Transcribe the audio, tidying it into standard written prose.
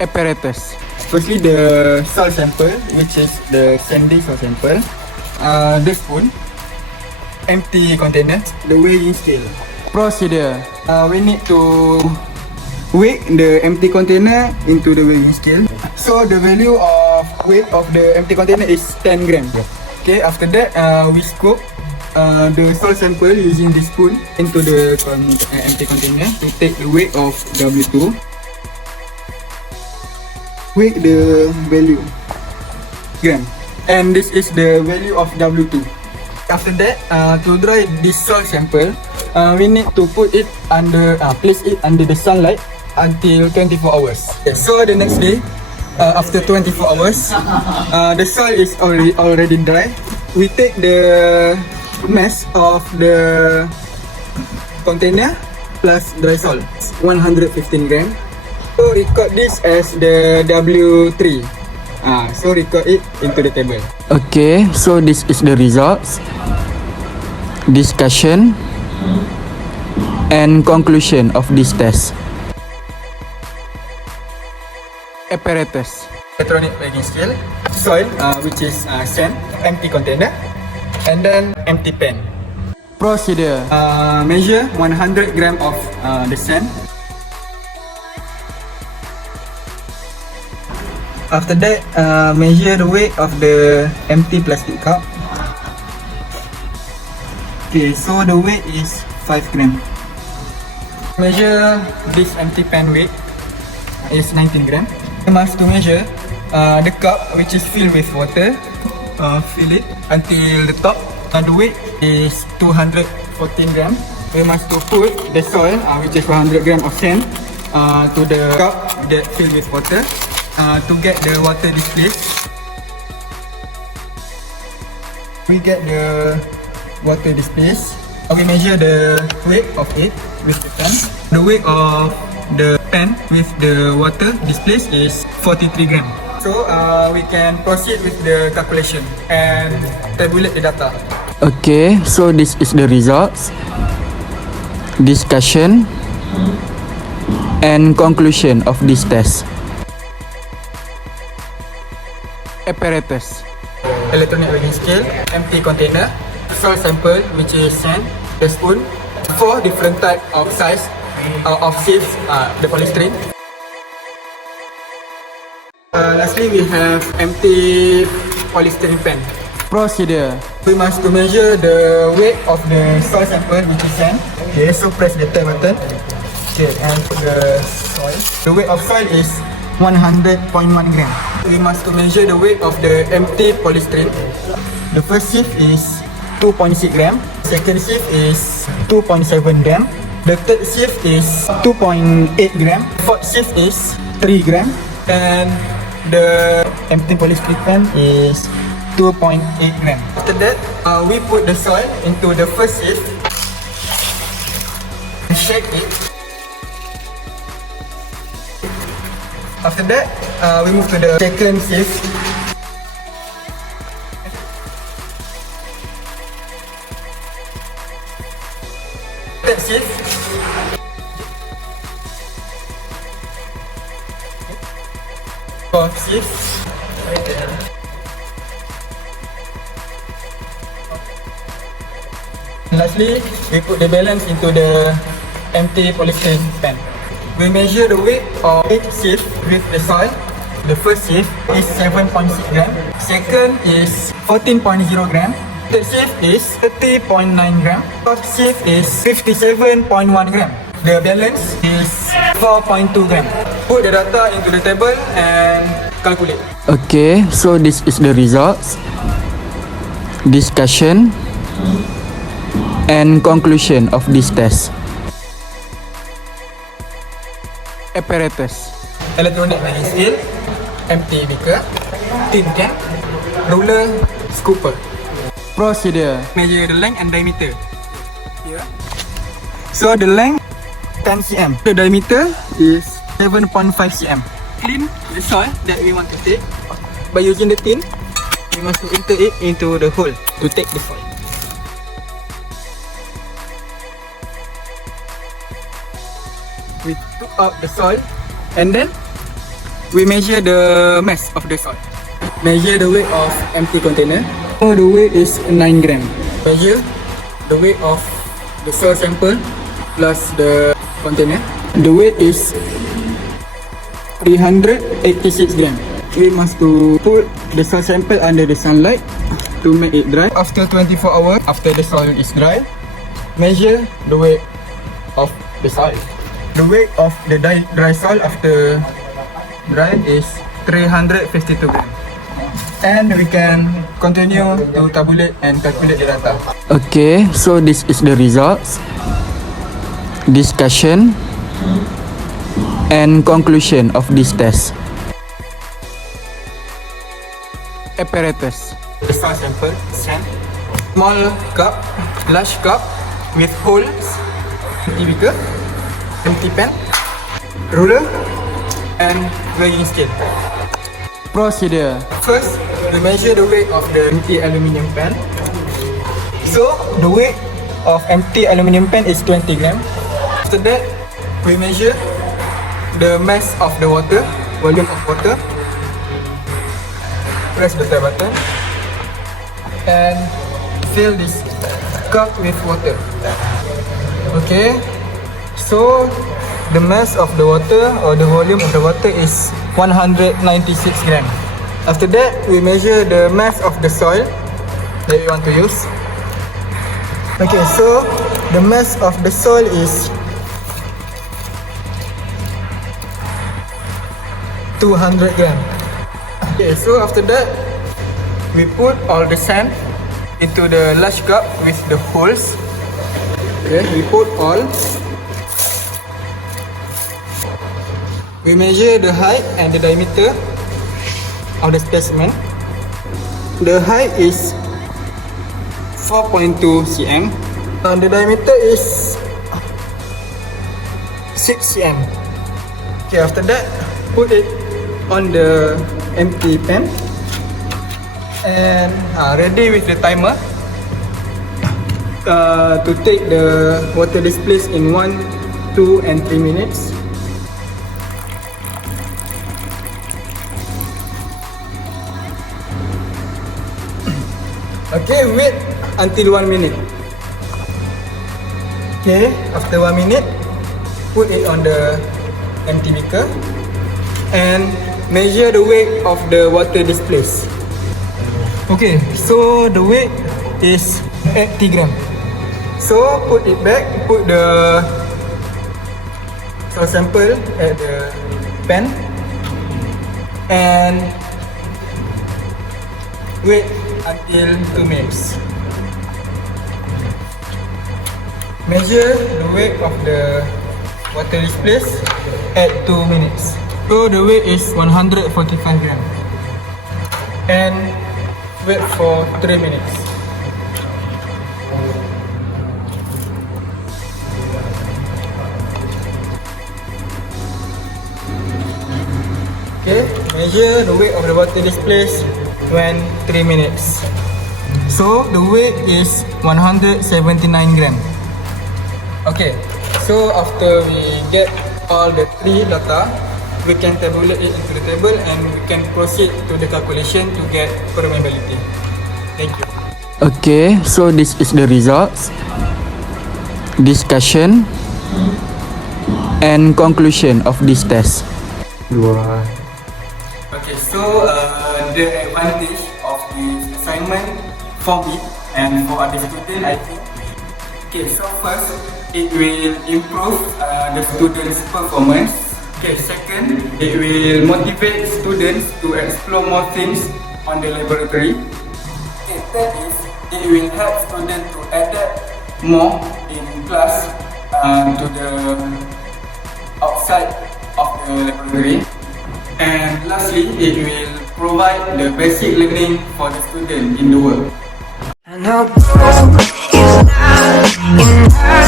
Apparatus. Firstly, the soil sample, which is the sandy soil sample. The spoon, empty container, the weighing scale. Procedure. We need to weigh the empty container into the weighing scale. So the value of weight of the empty container is 10 gram. Okay, after that, we scoop the soil sample using the spoon into the empty container to take the weight of W2. Weigh the value gram, and this is the value of W2. After that, to dry this soil sample, we need to put it under, place it under the sunlight until 24 hours. Okay, so the next day, after 24 hours, the soil is already dry. We take the mass of the container plus dry soil, 115 gram. So record this as the W3. So record it into the table. Okay, so this is the results, discussion, and conclusion of this test. Apparatus. Electronic weighing scale, soil, which is sand, empty container, and then empty pan. Procedure. Measure 100 gram of the sand. After that, measure the weight of the empty plastic cup. Okay, so the weight is 5 gram. Measure this empty pan weight is 19 gram. We must to measure the cup which is filled with water. Fill it until the top. The weight is 214 gram. We must to put the soil, which is 100 gram of sand, to the cup that filled with water. To get the water displaced, we get the water displaced. We measure the weight of it with the pan. The weight of the pan with the water displaced is 43 gram. So we can proceed with the calculation and tabulate the data. Okay, so this is the results, discussion, and conclusion of this test. Apparatus. Electronic weighing scale, empty container, soil sample which is sand, the spoon, 4 different type of size of sieves, the polystyrene. Lastly, we have empty polystyrene pan. Procedure. We must to measure the weight of the soil sample which is sand. Okay, so press the tab button. Okay, and put the soil. The weight of soil is 100.1 gram. We must to measure the weight of the empty polystyrene. The first sieve is 2.6 gram. Second sieve is 2.7 gram. The third sieve is 2.8 gram. Fourth sieve is 3 gram. And the empty polystyrene pan is 2.8 gram. After that, we put the soil into the first sieve. Shake it. After that, we move to the second sieve. Third sieve. Fourth sieve. Lastly, we put the balance into the empty polystyrene pan. We measure the weight of each sieve with the soil. The first sieve is 7.6 gram. Second is 14.0 gram. Third sieve is 30.9 gram. Fourth sieve is 57.1 gram. The balance is 4.2 gram. Put the data into the table and calculate. Okay, so this is the results, discussion, and conclusion of this test. Apparatus. Electronic weighing scale, empty beaker, tin can, ruler, scooper. Procedure. Measure the length and diameter. Here. So the length 10 cm. The diameter is 7.5 cm. Clean the soil that we want to take. By using the tin, we must enter it into the hole to take the soil. We took out the soil and then we measure the mass of the soil. Measure the weight of empty container. So the weight is 9 gram. Measure the weight of the soil sample plus the container. The weight is 386 gram. We must to put the soil sample under the sunlight to make it dry. After 24 hours, after the soil is dry, measure the weight of the soil. The weight of the dry soil after dry is 352 gram. And we can continue to tabulate and calculate the data. Okay, so this is the results, discussion, and conclusion of this test. Apparatus. The soil sample sent. Small cup, large cup with holes, empty beaker, empty pen, ruler, and weighing scale. Procedure. First, we measure the weight of the empty aluminium pan. So, the weight of empty aluminium pan is 20 gram. After that, we measure the mass of the water, volume of water. Press the start button and fill this cup with water. Okay, so the mass of the water or the volume of the water is 196 gram. After that, we measure the mass of the soil that we want to use. Okay, so the mass of the soil is 200 gram. Okay, so after that, we put all the sand into the large cup with the holes. Okay, we put all. We measure the height and the diameter of the specimen. The height is 4.2 cm and the diameter is 6 cm. Okay, after that, put it on the empty pan and ready with the timer to take the water displays in 1, 2 and 3 minutes. Okay, wait until 1 minute. Okay, after 1 minute, put it on the empty beaker and measure the weight of the water displays. Okay, so the weight is 80 gram. So put it back, put the soil sample at the pan and wait until 2 minutes. Measure the weight of the water displays at 2 minutes. So the weight is 145 gram. And wait for 3 minutes. Okay, measure the weight of the water displays when 3 minutes. So the weight is 179 gram. Okay, so after we get all the 3 data, we can tabulate it into the table and we can proceed to the calculation to get permeability. Thank you. Okay, so this is the results, discussion, and conclusion of this test. Okay, so the advantage of this assignment for me and for other students, I think. Okay, so first, it will improve the students' performance. Okay, second, it will motivate students to explore more things on the laboratory. Okay, third is, it will help students to adapt more in class to the outside of the laboratory. And lastly, it will provide the basic learning for the student in the world. I know is not enough.